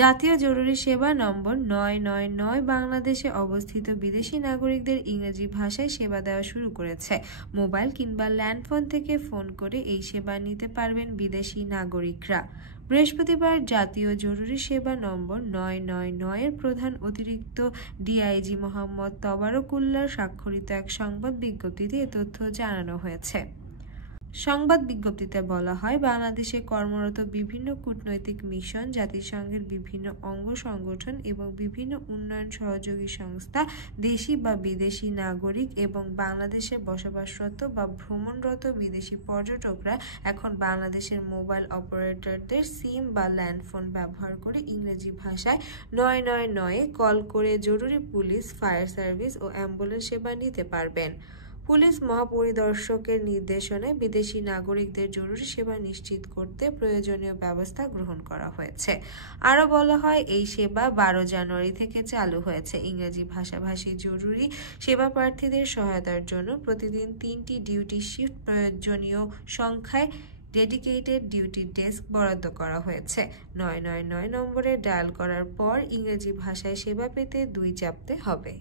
জাতীয় জরুরি সেবা নম্বর 999 বাংলাদেশে অবস্থিত বিদেশি নাগরিকদের ইংরেজি ভাষায় সেবা দেওয়া শুরু করেছে। মোবাইল কিংবা ল্যান্ডফোন থেকে ফোন করে এই সেবা নিতে পারবেন বিদেশি নাগরিকরা। বৃহস্পতিবার জাতীয় জরুরি সেবা নম্বর 999 এর প্রধান অতিরিক্ত ডিআইজি মোহাম্মদ তবারকুল্লাহ স্বাক্ষরিত এক সংবাদ বিজ্ঞপ্তিতে এ তথ্য জানানো হয়েছে। সংবাদ বিজ্ঞপ্তিতে বলা হয়, বাংলাদেশে কর্মরত বিভিন্ন কূটনৈতিক মিশন, জাতিসংঘের বিভিন্ন অঙ্গ সংগঠন এবং বিভিন্ন উন্নয়ন সহযোগী সংস্থা, দেশি বা বিদেশি নাগরিক এবং বাংলাদেশে বসবাসরত বা ভ্রমণরত বিদেশি পর্যটকরা এখন বাংলাদেশের মোবাইল অপারেটরদের সিম বা ল্যান্ডফোন ব্যবহার করে ইংরেজি ভাষায় 999-এ কল করে জরুরি পুলিশ, ফায়ার সার্ভিস ও অ্যাম্বুলেন্স সেবা নিতে পারবেন। পুলিশ মহাপরিদর্শকের নির্দেশনায় বিদেশি নাগরিকদের জরুরি সেবা নিশ্চিত করতে প্রয়োজনীয় ব্যবস্থা গ্রহণ করা হয়েছে। আরও বলা হয়, এই সেবা 12 জানুয়ারি থেকে চালু হয়েছে। ইংরেজি ভাষাভাষী জরুরি সেবা প্রার্থীদের সহায়তার জন্য প্রতিদিন 3টি ডিউটি শিফট প্রয়োজনীয় সংখ্যায় ডেডিকেটেড ডিউটি ডেস্ক বরাদ্দ করা হয়েছে। 999 নম্বরে ডায়াল করার পর ইংরেজি ভাষায় সেবা পেতে 2 চাপতে হবে।